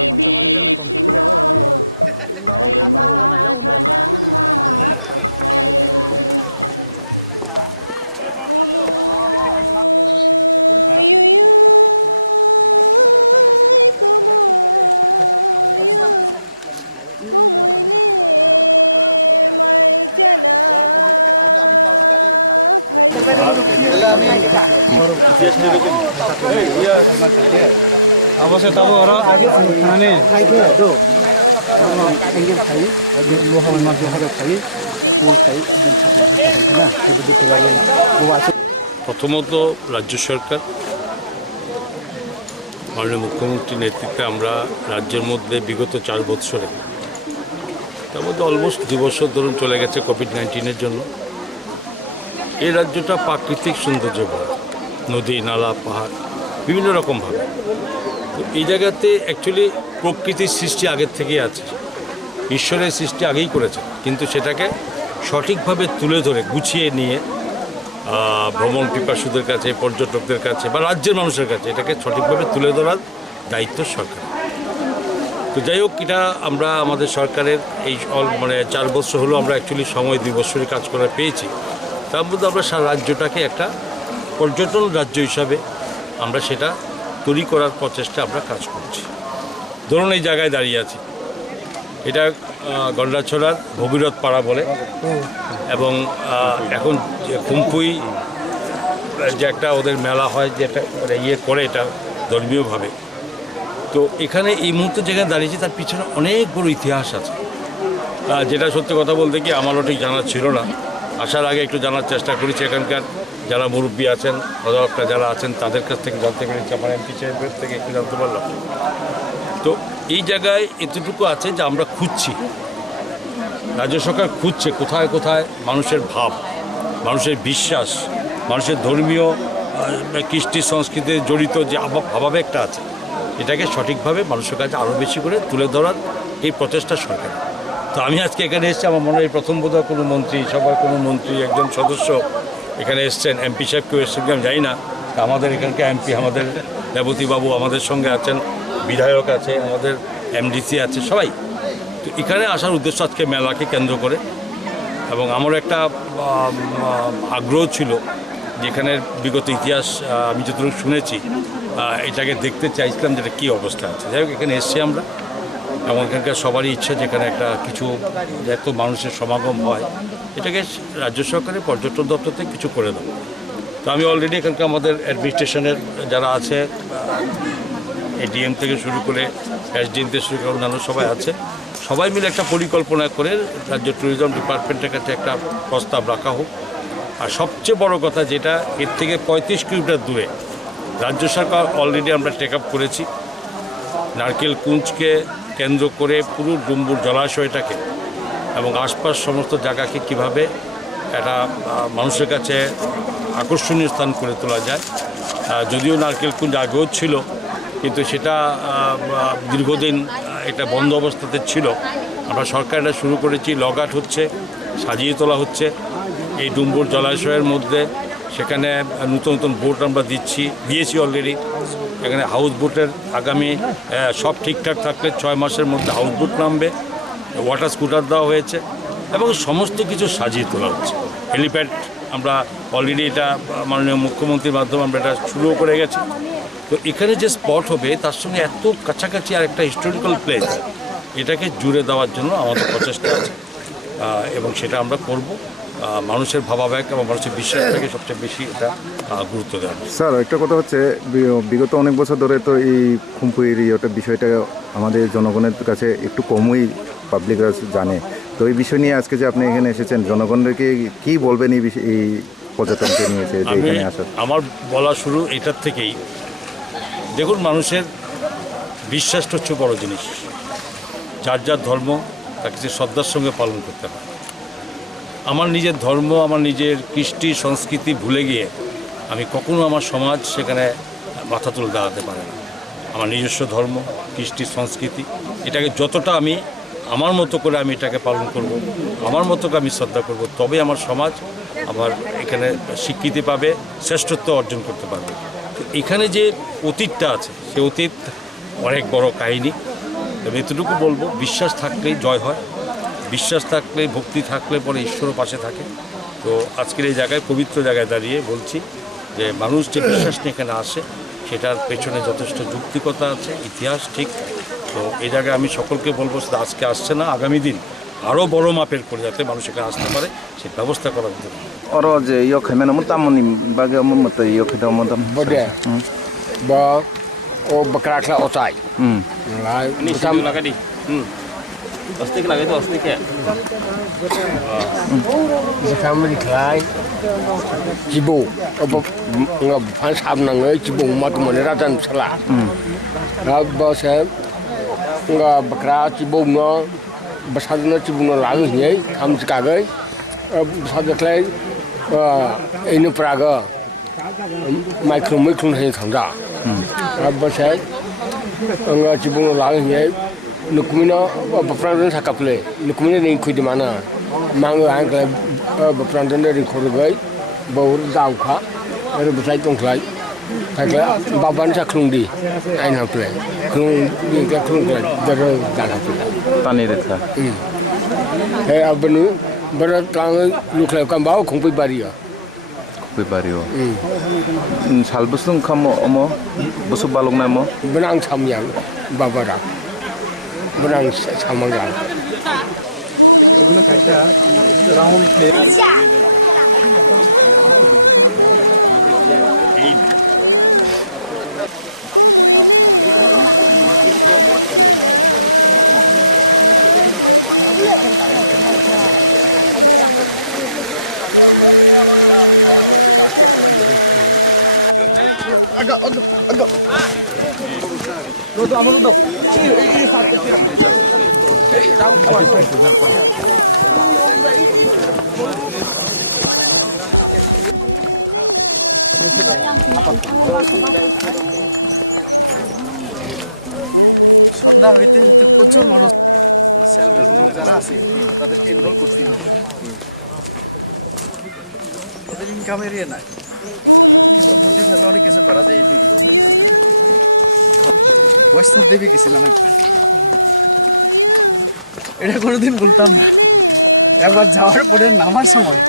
এখন তো কুইন্টালে কম করে উন্নয়ন খাতি হবো নাইলে উন্নত अवश्य तब और आगे माने दो एंगल खाई लोहा में लोहा खाई पोल खाई ना প্রথমত রাজ্য সরকার মাননীয় মুখ্যমন্ত্রীর নেতৃত্বে আমরা রাজ্যের মধ্যে বিগত 4 বছরে তার মধ্যে অলমোস্ট 2 বছর ধরুন চলে গেছে কোভিড-19-এর জন্য এই রাজ্যটা প্রাকৃতিক সৌন্দর্য ভরা নদী নালা পাহাড় বিভিন্ন রকমভাবে তো এই জায়গাতে অ্যাকচুয়ালি প্রকৃতির সৃষ্টি আগের থেকেই আছে ঈশ্বরের সৃষ্টি আগেই করেছে কিন্তু সেটাকে সঠিকভাবে তুলে ধরে গুছিয়ে নিয়ে ভ্রমণ পিপাসুদের কাছে পর্যটকদের কাছে বা রাজ্যের মানুষের কাছে এটাকে সঠিকভাবে তুলে ধরার দায়িত্ব সরকার তো যাই হোক এটা আমরা আমাদের সরকারের এই মানে 4 বছর হলো আমরা অ্যাকচুয়ালি সময় 2 বছরের কাজ করা পেয়েছি তার মধ্যে আমরা সারা রাজ্যটাকে একটা পর্যটন রাজ্য হিসাবে আমরা সেটা তৈরি করার প্রচেষ্টা আমরা কাজ করছি ধরুন এই জায়গায় দাঁড়িয়ে আছি এটা গন্ডাছড়ার ভগীরথ পাড়া বলে এবং এখন কুম্পুই যে একটা ওদের মেলা হয় যে একটা ইয়ে করে এটা ধর্মীয়ভাবে তো এখানে এই মুহূর্তে জায়গায় দাঁড়িয়েছি তার পিছনে অনেক বড় ইতিহাস আছে যেটা সত্যি কথা বলতে কি আমারও ঠিক জানা ছিল না আসার আগে একটু জানার চেষ্টা করেছি এখানকার যারা মুরব্বী আছেন অধ্যাপকরা যারা আছেন তাদের কাছ থেকে জানতে পেরেছি আমার এমপি সাহেবের থেকে একটু জানতে পারলাম তো এই জায়গায় এতটুকু আছে যে আমরা খুঁজছি রাজ্য সরকার খুঁজছে কোথায় কোথায় মানুষের ভাব মানুষের বিশ্বাস মানুষের ধর্মীয় কৃষ্টি সংস্কৃতিতে জড়িত যে ভাবাবেগটা আছে এটাকে সঠিকভাবে মানুষের কাছে আরও বেশি করে তুলে ধরার এই প্রচেষ্টা সরকার তো আমি আজকে এখানে এসেছি আমার মনে হয় প্রথম বোধহয় কোনো মন্ত্রী সবার কোনো মন্ত্রী একজন সদস্য এখানে এসছেন এমপি সাহেবকেও এসছেন আমি জানি না আমাদের এখানকার এমপি আমাদের দেবতীবাবু আমাদের সঙ্গে আছেন বিধায়ক আছে আমাদের এমডিসি আছে সবাই তো এখানে আসার উদ্দেশ্য আজকে মেলাকে কেন্দ্র করে এবং আমার একটা আগ্রহ ছিল যেখানে বিগত ইতিহাস আমি যতটুকু শুনেছি এটাকে দেখতে চাইছিলাম যেটা কী অবস্থা আছে যাই হোক এখানে এসছি আমরা এবং এখানকার সবারই ইচ্ছা যেখানে একটা কিছু এত মানুষের সমাগম হয় এটাকে রাজ্য সরকারের পর্যটন দপ্তর থেকে কিছু করে দেবো তো আমি অলরেডি এখানকার আমাদের অ্যাডমিনিস্ট্রেশনের যারা আছে এডিএম থেকে শুরু করে এসডিএম থেকে শুরু করে অন্যান্য সবাই আছে সবাই মিলে একটা পরিকল্পনা করে রাজ্য ট্যুরিজম ডিপার্টমেন্টের কাছে একটা প্রস্তাব রাখা হোক আর সবচেয়ে বড় কথা যেটা এর থেকে 35 কিলোমিটার দূরে রাজ্য সরকার অলরেডি আমরা টেক আপ করেছি নারকেল কুঞ্জকে কেন্দ্র করে পুরো ডুম্বুর জলাশয়টাকে এবং আশপাশ সমস্ত জায়গাকে কিভাবে একটা মানুষের কাছে আকর্ষণীয় স্থান করে তোলা যায় যদিও নারকেল কুঞ্জ আগেও ছিল কিন্তু সেটা দীর্ঘদিন এটা বন্ধ অবস্থাতে ছিল আমরা সরকার এটা শুরু করেছি লগ আউট হচ্ছে সাজিয়ে তোলা হচ্ছে এই ডুম্বুর জলাশয়ের মধ্যে সেখানে নতুন নতুন বোট আমরা দিয়েছি অলরেডি। এখানে হাউস বোটের আগামী সব ঠিকঠাক থাকলে 6 মাসের মধ্যে হাউস বোট নামবে, ওয়াটার স্কুটার দেওয়া হয়েছে এবং সমস্ত কিছু সাজিয়ে তোলা হচ্ছে। হেলিপ্যাড আমরা অলরেডি এটা মাননীয় মুখ্যমন্ত্রীর মাধ্যমে আমরা এটা শুরুও করে গেছি। তো এখানে যে স্পট হবে তার সঙ্গে এত কাছাকাছি আর একটা হিস্টোরিক্যাল প্লেস, এটাকে জুড়ে দেওয়ার জন্য আমাদের প্রচেষ্টা আছে এবং সেটা আমরা করব। মানুষের ভাবাবেগ এবং মানুষের বিশ্বাসটাকে সবচেয়ে বেশি এটা গুরুত্ব দেওয়া। স্যার একটা কথা হচ্ছে, বিগত অনেক বছর ধরে তো এই খুম্পু এরিয়াটা বিষয়টা আমাদের জনগণের কাছে একটু কমই পাবলিকরা জানে। তো এই বিষয় নিয়ে আজকে যে আপনি এখানে এসেছেন, জনগণকে কি বলবেন এই পর্যটনকে নিয়েছে যে এখানে আসার? আমার বলা শুরু এটার থেকেই। দেখুন, মানুষের বিশ্বাসটা হচ্ছে বড় জিনিস। যার যার ধর্ম তাকে সে শ্রদ্ধার সঙ্গে পালন করতে হয়। আমার নিজের ধর্ম, আমার নিজের কৃষ্টি সংস্কৃতি ভুলে গিয়ে আমি কখনো আমার সমাজ সেখানে মাথা তুলে দাঁড়াতে পারে না। আমার নিজস্ব ধর্ম, কৃষ্টি সংস্কৃতি, এটাকে যতটা আমি আমার মতো করে আমি এটাকে পালন করব, আমার মতো করে আমি শ্রদ্ধা করব, তবে আমার সমাজ আমার এখানে স্বীকৃতি পাবে, শ্রেষ্ঠত্ব অর্জন করতে পারবে। তো এখানে যে অতীতটা আছে, সে অতীত অনেক বড় কাহিনী। তবে এতটুকু বলবো, বিশ্বাস থাকলেই জয় হয়, বিশ্বাস থাকলে, ভক্তি থাকলে পরে ঈশ্বরও পাশে থাকে। তো আজকের এই জায়গায়, পবিত্র জায়গায় দাঁড়িয়ে বলছি যে মানুষ যে বিশ্বাস নিয়ে এখানে আসে সেটার পেছনে যথেষ্ট যৌক্তিকতা আছে, ইতিহাস ঠিক। তো এই জায়গায় আমি সকলকে বলবো, শুধু আজকে আসছে না, আগামী দিন আরও বড় মাপের করে যাতে মানুষ এখানে আসতে পারে সেই ব্যবস্থা করার জন্য। ওরা যে ইয়ে খাইমেন তামনি বাগে আমার মতো ইয়ে খেতে আমার Bode, ba o bakra kla otai. Lai, Ini bukan situ lagi di. Plastik lagi itu plastik ya. bukan beri klai. Jibu, apa ngap pan sam nangai jibu mat mana rajan salah. Ba saya ngap bakra jibu no, besar no jibu no lalu ni, kami sekarang besar klai ini peraga. Micro hay thằng ra, bây giờ anh chỉ muốn làm như vậy, nước mình nó bắp rang đến sạc lệ, nước mình nên khui đi mà na, mang người anh cái bắp rang đến đây khui được bầu rau khá, rồi bắp rang trong lại, phải cái bắp bánh sạc khung đi, anh học lệ, khung đi cái khung lại, rồi đàn học lệ. পানি রেখা Hey, abang nu, berat tangan lu kalau kan bawa kung pi bari ya. পারিও সাল বসুং খামো অমো বসু বালক নামো Benang samyang babara, benang samanggang. এগুলো একটা round plate. সন্ধ্যা হইতে হইতে প্রচুর মানুষ সেলফ হেল্প গ্রুপ যারা আছে তাদেরকে ইনভলভ করতে হবে। ওদের ইনকামের ইয়ে নাই, কিন্তু মোটিভ থাকলে অনেক কিছু করা যায়। এই দিকে বৈষ্ণব দেবী গেছিলাম একবার, এটা কোনোদিন বলতাম না। একবার যাওয়ার পরে নামার সময়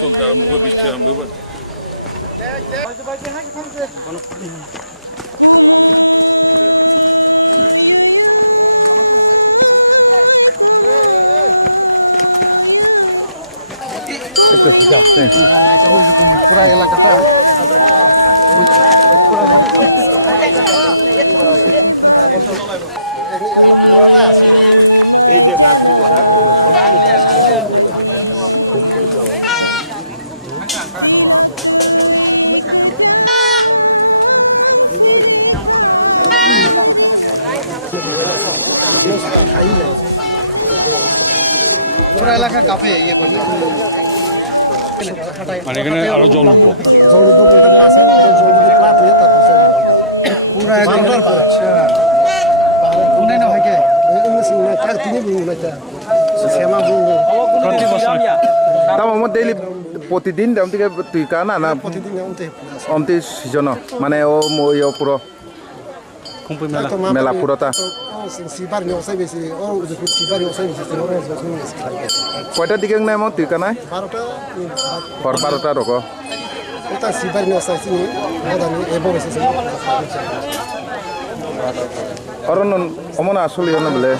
চলতে আরম্ভ করে, বৃষ্টি আরম্ভ করে। পুরা এলাকাটা পুরাটা আছে। এই পুরো এলাকা কাঁপে ইয়ে করে মানে এখানে আরো জল উঠবো পুরা একদম আচ্ছা উনি না হয় কে প্রতি বছর তাও আমার ডেইলি প্রতিদিন দাম থেকে তুই কা না অন্তি সিজন মানে ও পুরো খুম্পুই মেলা মেলা পুরোটা কয়টার দিকে নাই আমার তুই কা নাই 12টা রক অরণ অমন আসল ইয়ে না বলে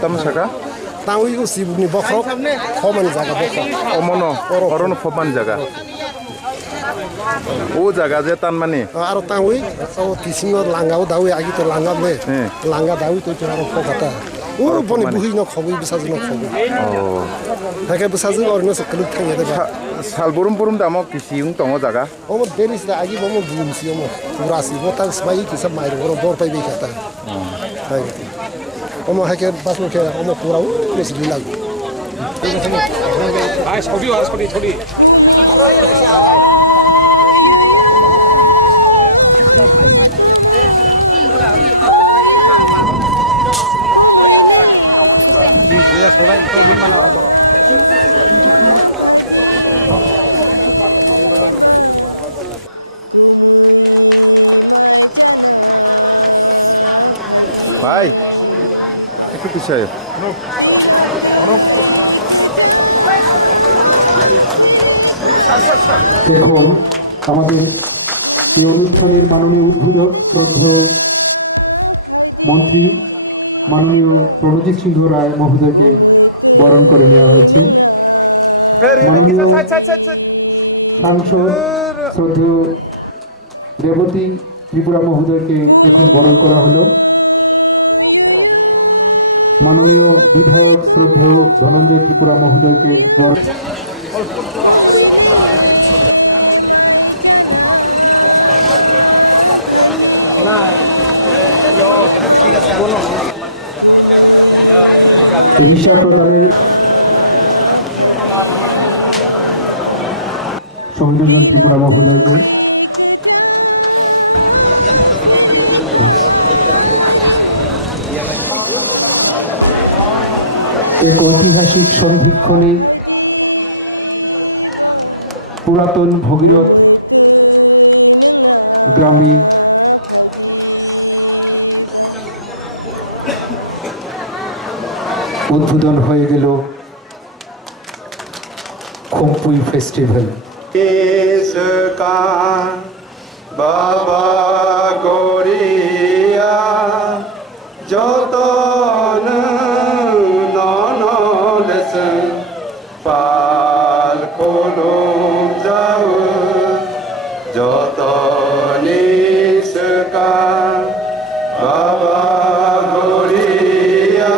তাম সাকা তাওই সিবনি বখরক খমানি জায়গা বখরক অমন অরণ ফমান জায়গা ও জায়গা যে তান মানে আর তাওই ও তিসিংর লাঙ্গাও দাওই আগি তো লাঙ্গা লে লাঙ্গা দাওই তো আর ফকাতা ও বনি বুহি ন খবি বিসাজ ন খবি ও থাকে বিসাজ অরন সকল থাঙ্গে দে সালবরুম বরুম দামক কিসিং তङ জায়গা ও দেরিস দা আগি বম বুমসি ও পুরাসি বতা সবাই কিসব মাইর ওর বর পাই বি খাতা হাই ও হাকে বাস মুখে ও পুরাও বেশি লাগু আয় ছবি আর ছবি ছবি ভাই একটু পিছায় দেখুন আমাদের এই অনুষ্ঠানের মাননীয় উদ্বোধক শ্রদ্ধেয় মন্ত্রী মাননীয় প্রণজিৎ সিংহ রায় মহোদয়কে বরণ করে নেওয়া হয়েছে। মাননীয় সাংসদ শ্রদ্ধেয় রেবতী ত্রিপুরা মহোদয়কে এখন বরণ করা হলো। মাননীয় বিধায়ক শ্রদ্ধেয় ধনঞ্জয় ত্রিপুরা মহোদয়কে বরণ ভিসা প্রদানের সংযোজন ত্রিপুরা মহোদয়কে এক ঐতিহাসিক সন্ধিক্ষণে পুরাতন ভগীরথ গ্রামে উদ্বোধন হয়ে গেল খুম্পুই ফেস্টিভ্যাল। বাবা গরিয়া যতন ননদেশ পাল কলম যাও যতনে সকা বাবা গরিয়া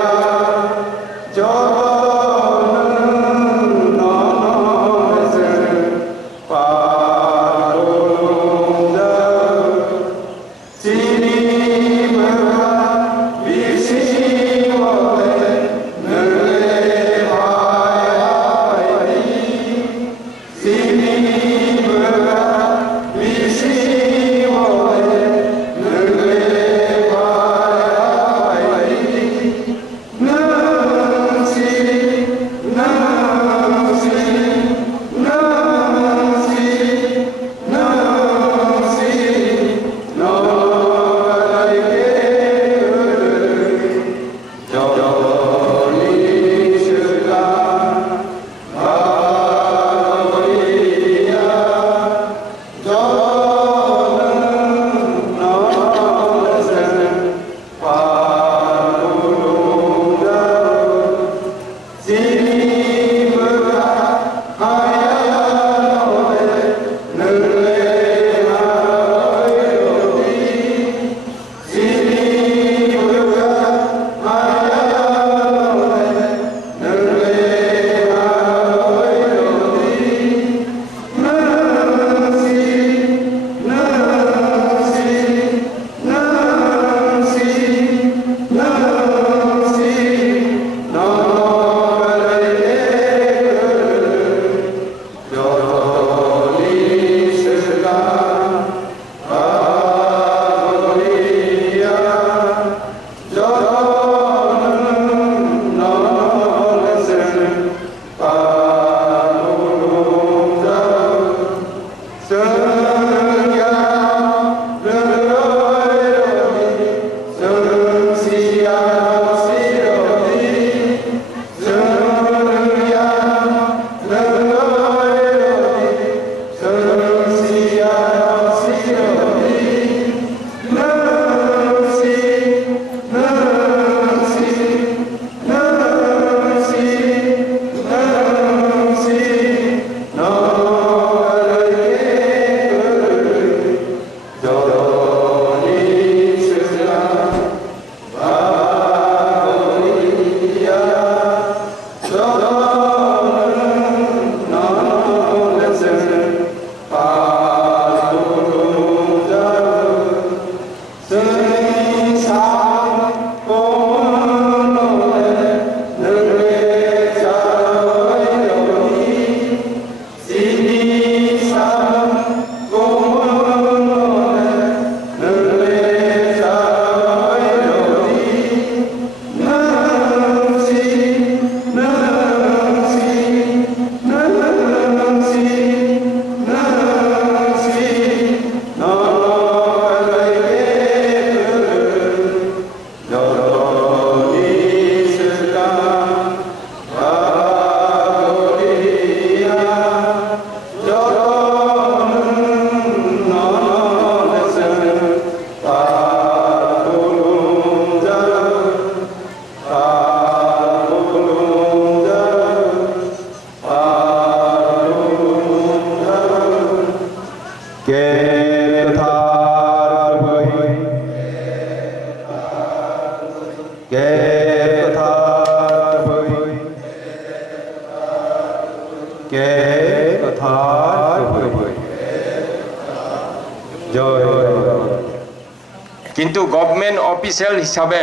কিন্তু গভর্নমেন্ট অফিসিয়াল হিসাবে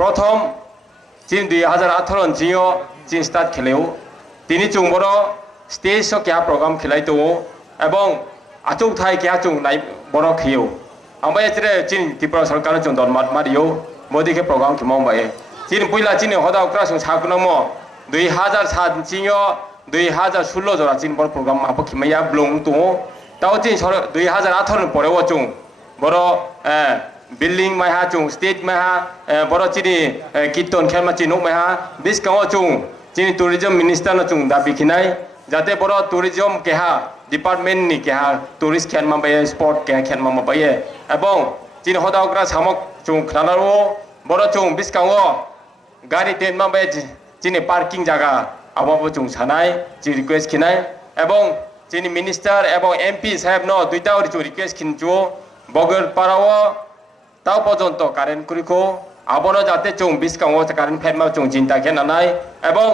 প্রথম চিন 2018 জিও চিন স্টার্ট খেলেও তিনি চুং বড় স্টেজ কেয়া প্রোগ্রাম খেলাইতো এবং আচৌ থাই কেয়া চুং নাই বড় খেয়েও আমরা এতে চিন ত্রিপুরা সরকার চুং দরমাত মারিও মোদিকে প্রোগ্রাম খেমাবাই চিন পয়লা চিন হদা উকরা চুং সাকুনাম 2004 জিও 2016 জরা চিন বড় প্রোগ্রাম আপো খেমাইয়া ব্লং তো তাও চিন 2018 পরেও চুং বড় বিল্ডিং মাইহা চুং স্টেজ মাইহা বড় চিনি কীর্তন খেলমা চিনুক মাইহা বিস্কাও চুং চিনি টুরিজম মিনিস্টার চুং দাবি খিনাই যাতে বড় টুরিজম কেহা ডিপার্টমেন্ট নি কেহা tourist Khelma by spot কেহা Khelma by এবং চিনি হদাওগ্রা সামক চুং খানারো বড় চুং বিস্কাও গাড়ি টেনমা বাই চিনি পার্কিং জায়গা আবাবো চুং সানাই চি রিকোয়েস্ট খিনাই এবং চিনি মিনিস্টার এবং এমপি সাহেব ন দুইটাও চুং রিকোয়েস্ট খিনচু বগর পারাও তাও পর্যন্ত কারেন্ট করিখো আবনো যাতে চুং বিস্কাও কারেন্ট ফেরমা চুং চিন্তা খেনানাই এবং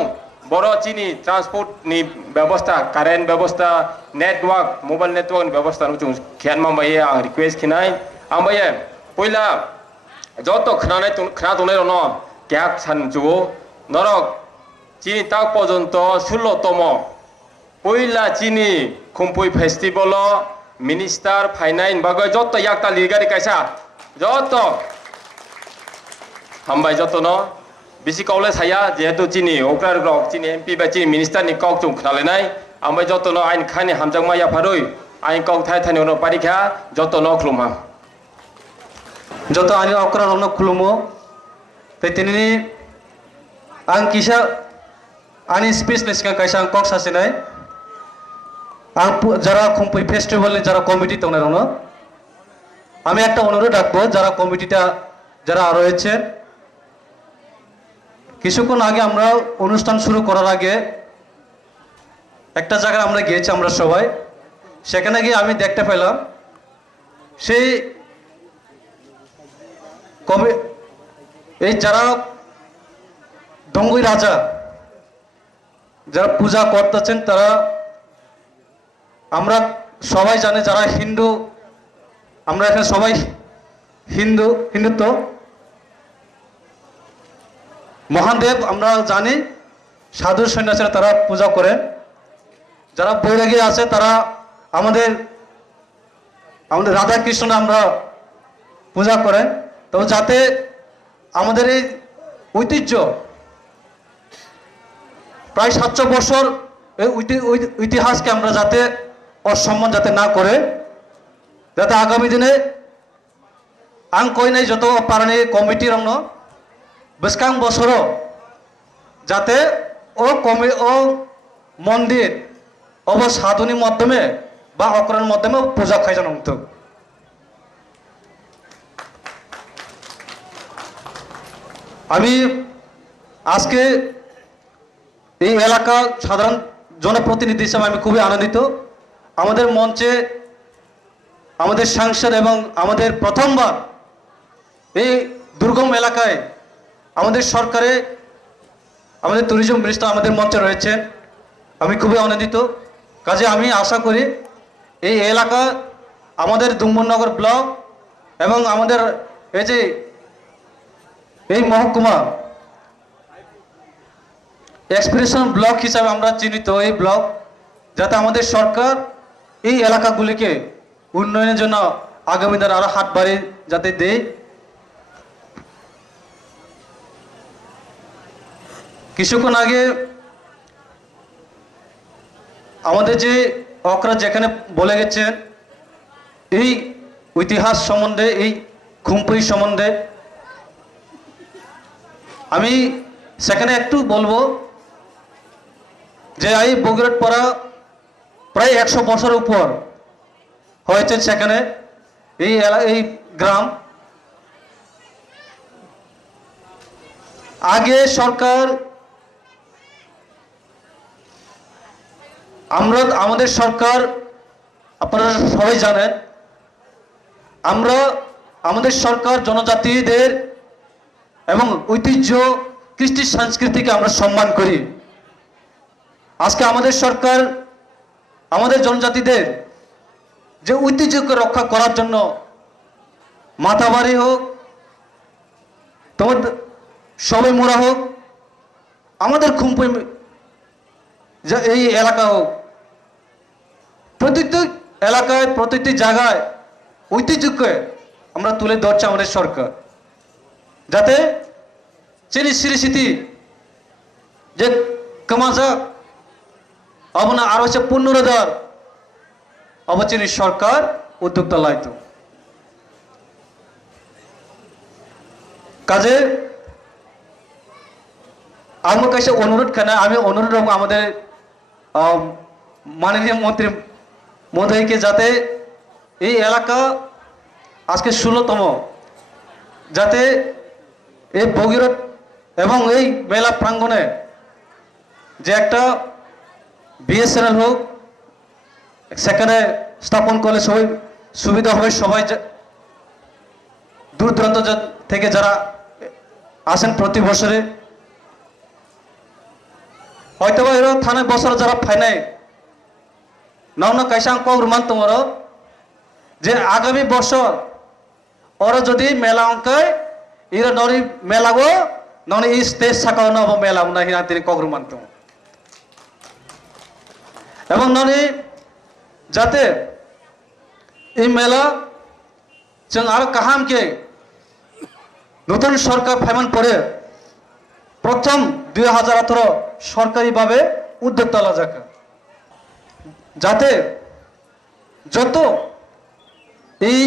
বড় চিনি ট্রান্সপোর্ট নি ব্যবস্থা কারেন্ট ব্যবস্থা নেটওয়ার্ক মোবাইল নেটওয়ার্ক ব্যবস্থা চুং খেয়ানমা বাইয়ে আং রিকোয়েস্ট খিনাই আমবাইয়ে পয়লা যত খানানাই খানা দলাই রন কেয়া সানচু নরক চিনি তাও পর্যন্ত 16তম পয়লা চিনি খুমপুই ফেস্টিভ্যাল মিনিস্টার ফাইনাইন বাগৈ যত ইয়াকটা লিগারি কাইসা যত হামবাই যত ন বেশি কওলে সায়া যেহেতু চিনি ওকরার গ্রক চিনি এমপি বা চিনি মিনিস্টার নি কক চুং খালেনাই আমবাই যত ন আইন খানি হামজাং মাইয়া ফারুই আইন কক থাই থানি ন পারিখা যত ন খুলুমা যত আইন অকরা রন খুলুমো তাই তিনি আং কিসা আনি স্পেস নেসকা কাইসা আং কক সাসিনাই আং যারা খুমপুই ফেস্টিভ্যালে যারা কমিটি তোনে রন আমি একটা অনুরোধ রাখবো যারা কমিটিটা যারা রয়েছে কিছুক্ষণ আগে আমরা অনুষ্ঠান শুরু করার আগে একটা জায়গায় আমরা গিয়েছি আমরা সবাই সেখানে গিয়ে আমি দেখতে পেলাম সেই এই যারা দঙ্গুই রাজা যারা পূজা করতেছেন তারা আমরা সবাই জানি যারা হিন্দু আমরা এখানে সবাই হিন্দুত্ব মহাদেব আমরা জানি সাধু সন্ন্যাসীরা তারা পূজা করে যারা বৈরাগী আছে তারা আমাদের রাধা কৃষ্ণ আমরা পূজা করে তো যাতে আমাদের এই ঐতিহ্য প্রায় 700 বছর এই ইতিহাসকে আমরা যাতে অসম্মান যাতে না করে যাতে আগামী দিনে আং কই নাই যত পারানি কমিটি রং বেসকাং বছরও যাতে ও মন্দির অব সাধুনির মাধ্যমে বা অকরণের মাধ্যমে পূজা খাই জানো আমি আজকে এই এলাকা সাধারণ জনপ্রতিনিধি হিসেবে আমি খুবই আনন্দিত আমাদের মঞ্চে আমাদের সাংসদ এবং আমাদের প্রথমবার এই দুর্গম এলাকায় আমাদের সরকারে আমাদের ট্যুরিজম মিনিস্টার আমাদের মঞ্চে রয়েছে আমি খুবই আনন্দিত কাজে আমি আশা করি এই এলাকা আমাদের দুম্বরনগর ব্লক এবং আমাদের এই যে এই মহকুমা এক্সপ্রেশন ব্লক হিসাবে আমরা চিহ্নিত এই ব্লক যাতে আমাদের সরকার এই এলাকাগুলিকে উন্নয়নের জন্য আগামী দিনে আরো হাত বাড়িয়ে যাতে দেয় কিছুক্ষণ আগে আমাদের যে অকরা যেখানে বলে গেছেন এই ইতিহাস সম্বন্ধে এই খুমপুই সম্বন্ধে আমি সেখানে একটু বলবো যে এই বগুড়াট পাড়া প্রায় 100 বছর উপর হয়েছে সেখানে এই গ্রাম আগে সরকার আমাদের সরকার আপনারা সবাই জানেন আমাদের সরকার জনজাতিদের এবং ঐতিহ্য কৃষ্টি সংস্কৃতিকে আমরা সম্মান করি আজকে আমাদের সরকার আমাদের জনজাতিদের যে ঐতিহ্যকে রক্ষা করার জন্য মাথাবাড়ি হোক, তোমার সবাই মোড়া হোক, আমাদের খুম্পুই এই এলাকা হোক, প্রতিটি এলাকায় প্রতিটি জায়গায় ঐতিহ্যকে আমরা তুলে ধরছি আমাদের সরকার, যাতে চিনি স্মৃতি যে কমাজা অবনা আরো হচ্ছে 15,000 অবচিনী সরকার উদ্যোক্তা লাইতো কাজে আমার কাছে অনুরোধ কেন আমি অনুরোধ করব আমাদের মাননীয় মন্ত্রী মহোদয়কে যাতে এই এলাকা আজকে 16তম যাতে এই ভগীরথ এবং এই মেলা প্রাঙ্গণে যে একটা বিএসএনএল হোক সেখানে স্থাপন করলে সবাই সুবিধা হবে, সবাই দূর দূরান্ত থেকে যারা আসেন প্রতি বছরে হয়তো বা এরা থানায় বছর যারা ফাইনাই নাও না কাইসা রুমান তোমার যে আগামী বছর ওরা যদি মেলা অঙ্কায় এরা নরি মেলাগো ননি এই স্টেজ থাকাও না মেলা না হিনা তিনি কগ্রমান তো এবং ননি যাতে এই মেলা जों आरो काहाम के नतून सरकार फाइमान पड़े प्रथम 2018 सरकारी भावे उद्योक्ता लाजाका जाते যত এই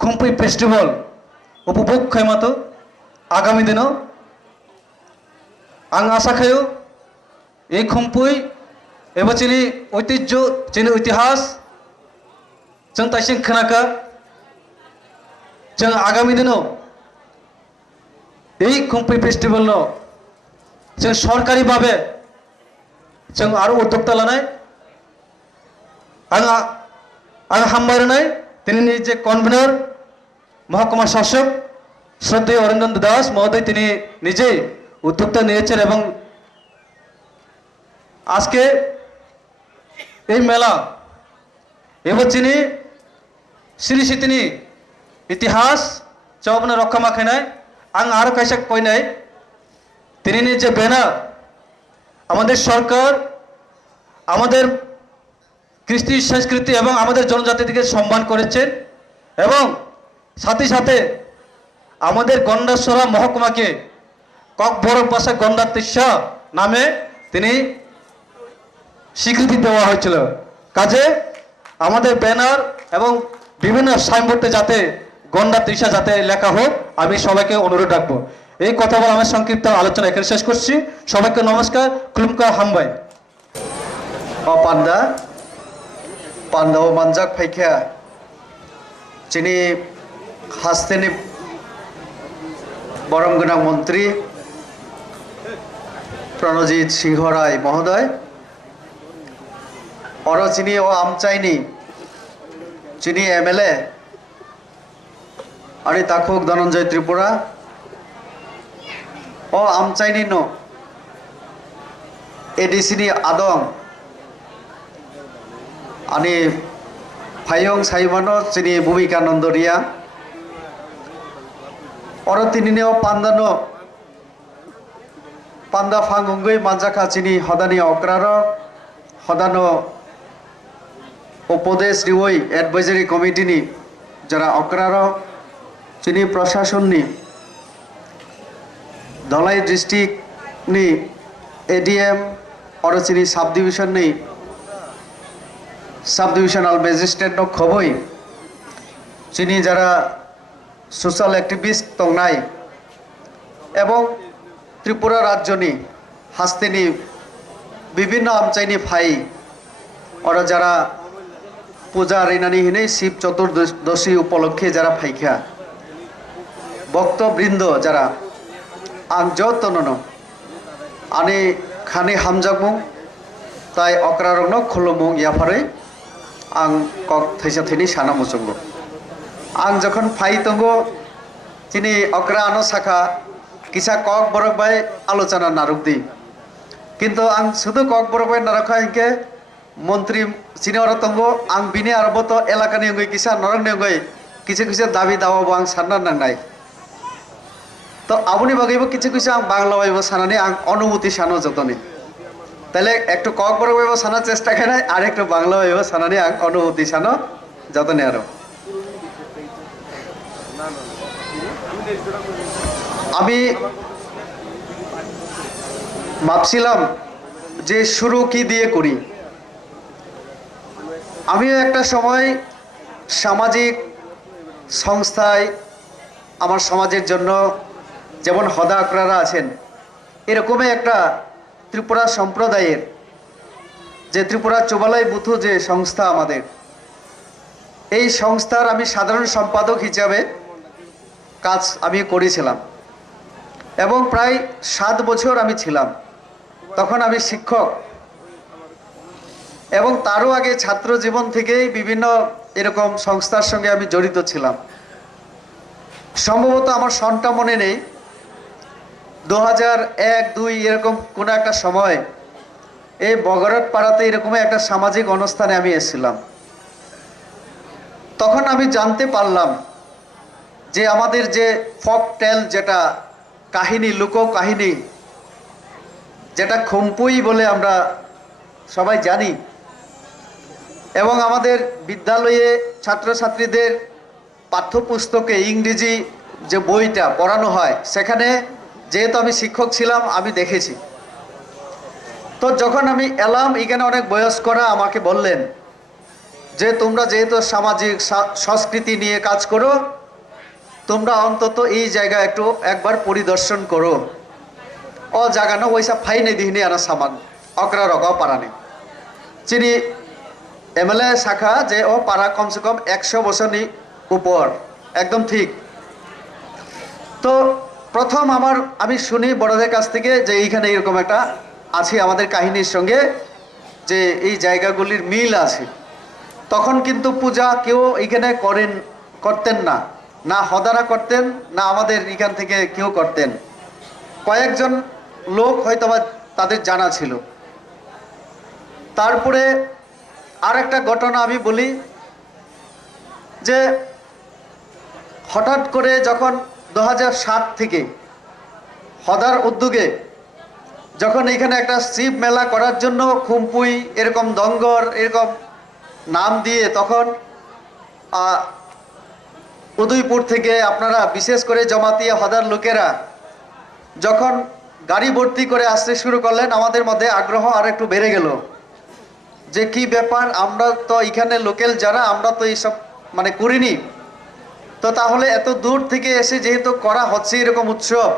খুম্পুই ফেস্টিভ্যাল উপভোগ খাইমাতো আগামী দিনও आं आशा खायो এই খুম্পুই एबा चिनी ঐতিহ্য चिनी इतिहास जों ताइसिं खोनाका जों आगामी दिनों এই খুম্পুই ফেস্টিভ্যাল जों सरकारी भावे जों आरो उद्योक्ता लानाय आं हामबायनाय तिनि जे कनभेनर महकुमा शासक श्रद्धेय अरिंदर दास महोदय तिनि निजे उद्योक्ता निয়েছেন এবং আজকে এই মেলা এবার চিনি শ্রী সিতিনি ইতিহাস চৌবনে রক্ষা মাখানায় आं आरो कायसा কইনাই তিনি যে ব্যানার আমাদের সরকার আমাদের কৃষ্টি সংস্কৃতি এবং আমাদের জনজাতিকে সম্মান করেছেন এবং সাথে সাথে আমাদের গন্ডাছড়া মহকুমাকে ককবরক ভাষা গন্ডা তিস্সা নামে তিনি স্বীকৃতি দেওয়া হয়েছিল কাজে আমাদের ব্যানার এবং বিভিন্ন সাইনবোর্ডে যাতে গন্ডা তিস্সা যাতে লেখা হোক আমি সবাইকে অনুরোধ রাখবো এই কথা বলে আমি সংক্ষিপ্ত আলোচনা এখানে শেষ করছি সবাইকে নমস্কার খুলুমকা হামবাই পান্ডা পান্ডাও মানজাক ফাইখা যিনি হাস্তেনি বরম গোনাं মন্ত্রী প্রণজিৎ সিংহ রায় মহোদয় অর যিনি ও আমচাইনি যিনি এমএলএ आणि ताखुक धनंजय त्रिपुरा ओ आमचाइनी नो एडिसिनी आदं आणि फायं साइमानो चिनी भूमिका नंदरिया और तिनिनो पांदानो पांदा फांगुंगै मानजाखा चिनी हदानी अक्रारो हदानो उपदेश रिवई एडवाइजरी कमिटीनी जरा अक्रारो चिनी प्रशासननी धलाई डिस्ट्रिक्टनी एडीएम और चिनी सब डिविजननी सब डिविजनल मेजिस्ट्रेट नो खबई चिनी जरा सोशल एक्टिविस्ट तंगनाय एवं त्रिपुरा राज्यनी हास्तेनी विभिन्न आमचाइनी फाई और जरा पूजा रेनानी हिने शिव चतुर्दशी उपलक्षे जरा फाइखा भक्तबृंद जरा आं जतनो आने खाने हामजागमु ताई अक्रारंनो खुलुमु याफारै आं कक थैसा थैनि साना मुसंगो आं जखन फाइ तंगो तिनि अक्रा आनो साखा किसा कक बरक बाय आलोचना नारुकदि किन्तु आं शुधु कक बरक बाय नारखा हिके मंत्री सिनियर तंगो आं बिनि आरबो तो एलाकानि गय किसा नरंनि गय কিছু কিছু দাবি দাওয়াবো आं सानना नांनाय तो आबुनि बागैबो কিছু কিছু आं बांला बायबो साननानै आं अनुमति सानो जतने তাহলে একটু কক বড় বায়বো সানার চেষ্টা করে আর একটু বাংলা বায়বো সানানি आं অনুমতি সানো যতনে আরো আমি ভাবছিলাম যে শুরু কি দিয়ে করি আমিও একটা সময় সামাজিক সংস্থায় আমার সমাজের জন্য যেমন হদা আকরারা আছেন এরকমই একটা ত্রিপুরা সম্প্রদায়ের যে ত্রিপুরা চোবালাই বুথু যে সংস্থা আমাদের এই সংস্থার আমি সাধারণ সম্পাদক হিসাবে কাজ আমি করেছিলাম এবং প্রায় 7 বছর আমি ছিলাম তখন আমি শিক্ষক এবং তারও আগে ছাত্র জীবন থেকেই বিভিন্ন এরকম সংস্থার সঙ্গে আমি জড়িত ছিলাম সম্ভবত আমার সনটা মনে নেই 2001-2 এরকম কোন একটা সময় এই বগরট পাড়াতে এরকম একটা সামাজিক অনুষ্ঠানে আমি এসেছিলাম তখন আমি জানতে পারলাম যে আমাদের যে ফক টেল যেটা কাহিনী লোক কাহিনী যেটা খুম্পুই বলে আমরা সবাই জানি এবং আমাদের বিদ্যালয়ে ছাত্রছাত্রীদের পাঠ্যপুস্তকে ইংরেজি যে বইটা পড়ানো হয় সেখানে যেহেতু আমি শিক্ষক ছিলাম আমি দেখেছি তো যখন আমি এলাম এখানে অনেক বয়স্করা আমাকে বললেন যে তোমরা যেহেতু সামাজিক সংস্কৃতি নিয়ে কাজ করো তোমরা অন্তত এই জায়গা একটু একবার পরিদর্শন করো ও জায়গানো ওইসব ফাইনে দিহিনি আনা সামান অকরা রগাও পারানি চিনি এমএলএ শাখা যে ও পারা কমসে কম 100 বছরনি উপর একদম ঠিক তো প্রথম আমি শুনি বড়দের কাছ থেকে যে এইখানে এরকম একটা আছে আমাদের কাহিনীর সঙ্গে যে এই জায়গাগুলির মিল আছে তখন কিন্তু পূজা কেউ এখানে করতেন না না হদারা করতেন না আমাদের এখান থেকে কেউ করতেন কয়েকজন লোক হয়তো তাদের জানা ছিল তারপরে আরেকটা ঘটনা আমি বলি যে হঠাৎ করে যখন 2007 থেকে হদার উদ্যোগে যখন এখানে একটা শিব মেলা করার জন্য খুম্পুই এরকম দঙ্গর এরকম নাম দিয়ে তখন উদয়পুর থেকে আপনারা বিশেষ করে জমাতিয়া হদার লোকেরা যখন গাড়ি ভর্তি করে আসতে শুরু করলেন আমাদের মধ্যে আগ্রহ আর একটু বেড়ে গেল যে কি ব্যাপার আমরা তো এখানে লোকাল যারা আমরা তো এইসব মানে করিনি তো তাহলে এত দূর থেকে এসে যেহেতু করা হচ্ছে এরকম উৎসব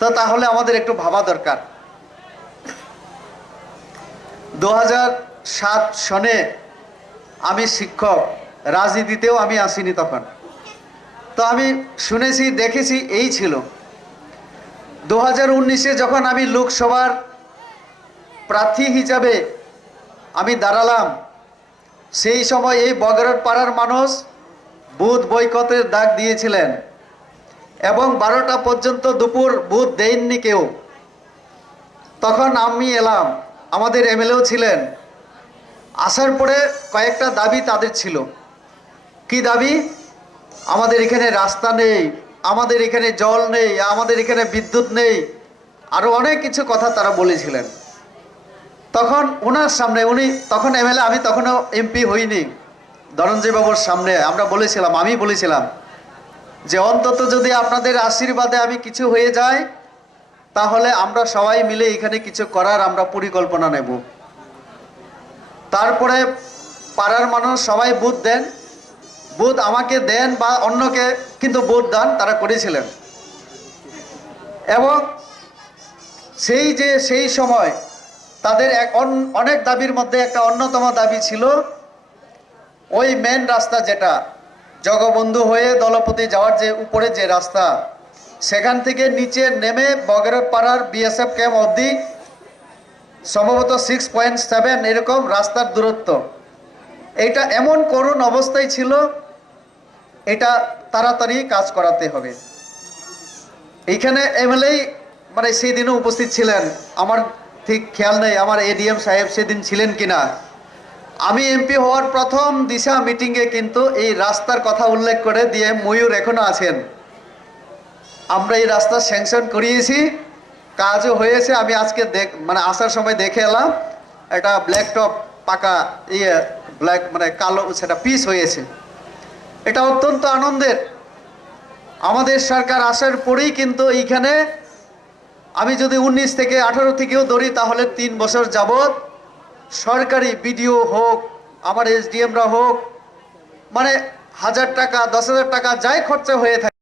তো তাহলে আমাদের একটু ভাবা দরকার 2007 সনে আমি শিক্ষক রাজনীতিতেও আমি আসিনি তখন তো আমি শুনেছি দেখেছি এই ছিল 2019-এ যখন আমি লোকসভার প্রার্থী হিসাবে আমি দাঁড়ালাম সেই সময় এই বগরট পাড়ার মানুষ বুথ বয়কটের ডাক দিয়েছিলেন এবং 12টা পর্যন্ত দুপুর বুথ দেননি কেউ তখন আমি এলাম আমাদের এমএলএও ছিলেন আসার পরে কয়েকটা দাবি তাদের ছিল কি দাবি আমাদের এখানে রাস্তা নেই আমাদের এখানে জল নেই আমাদের এখানে বিদ্যুৎ নেই আরো অনেক কিছু কথা তারা বলেছিলেন তখন ওনার সামনে উনি তখন এমএলএ আমি তখনও এমপি হইনি ধনঞ্জয় বাবুর সামনে আমি বলেছিলাম যে অন্তত যদি আপনাদের আশীর্বাদে আমি কিছু হয়ে যাই তাহলে আমরা সবাই মিলে এখানে কিছু করার আমরা পরিকল্পনা নেব তারপরে পাড়ার মানুষ সবাই বুথ দেন বুথ আমাকে দেন বা অন্যকে কিন্তু বুথ দান তারা করেছিলেন এবং সেই সময় তাদের অনেক দাবির মধ্যে একটা অন্যতম দাবি ছিল ওই মেন রাস্তা যেটা জগবন্ধু হয়ে দলপতি যাওয়ার যে উপরে যে রাস্তা সেখান থেকে নিচে নেমে বগরট পাড়ার বিএসএফ ক্যাম্প অবধি সম্ভবত 6.7 এরকম রাস্তার দূরত্ব এটা এমন করুণ অবস্থায় ছিল এটা তাড়াতাড়ি কাজ করাতে হবে এইখানে এমএলএ মানে সেই দিনও উপস্থিত ছিলেন আমার ঠিক খেয়াল নেই আমার এডিএম সাহেব সেদিন ছিলেন কিনা আমি এমপি হওয়ার প্রথম দিশা মিটিংয়ে কিন্তু এই রাস্তার কথা উল্লেখ করে দিয়ে ময়ূর এখনো আছেন। আমরা এই রাস্তা স্যাংশন করিয়েছি, কাজও হয়েছে। আমি আজকে মানে আসার সময় দেখে এলাম একটা ব্ল্যাক টপ পাকা ব্ল্যাক মানে কালো সেটা পিস হয়েছে। এটা অত্যন্ত আনন্দের। আমাদের সরকার আসার পরেই কিন্তু এইখানে আমি যদি 19 থেকে 18 থেকেও ধরি তাহলে 3 বছর যাবৎ সরকারি বিডিও হোক, আমার এসডিএমরা হোক, মানে 1000 টাকা 10,000 টাকা যাই খরচা হয়ে থাকে।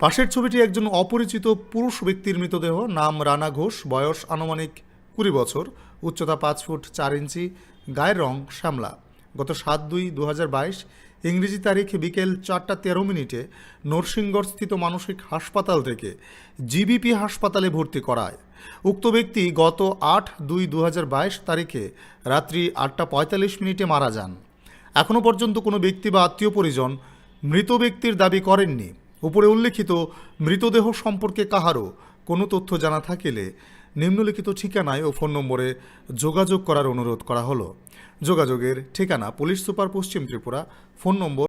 পাশের ছবিটি একজন অপরিচিত পুরুষ ব্যক্তির মৃতদেহ। নাম রানা ঘোষ, বয়স আনুমানিক 20 বছর, উচ্চতা 5 ফুট 4 ইঞ্চি, গায়ের রং শ্যামলা। গত 7/2/2022 ইংরেজি তারিখ বিকেল 4:13 নরসিংগড়স্থিত মানসিক হাসপাতাল থেকে জিবিপি হাসপাতালে ভর্তি করায়। উক্ত ব্যক্তি গত 8/2/2022 তারিখে রাত্রি 8:45 মারা যান। এখনও পর্যন্ত কোনো ব্যক্তি বা আত্মীয় পরিজন মৃত ব্যক্তির দাবি করেননি। উপরে উল্লেখিত মৃতদেহ সম্পর্কে কাহারও কোনো তথ্য জানা থাকিলে নিম্নলিখিত ঠিকানায় ও ফোন নম্বরে যোগাযোগ করার অনুরোধ করা হলো। যোগাযোগের ঠিকানা পুলিশ সুপার, পশ্চিম ত্রিপুরা, ফোন নম্বর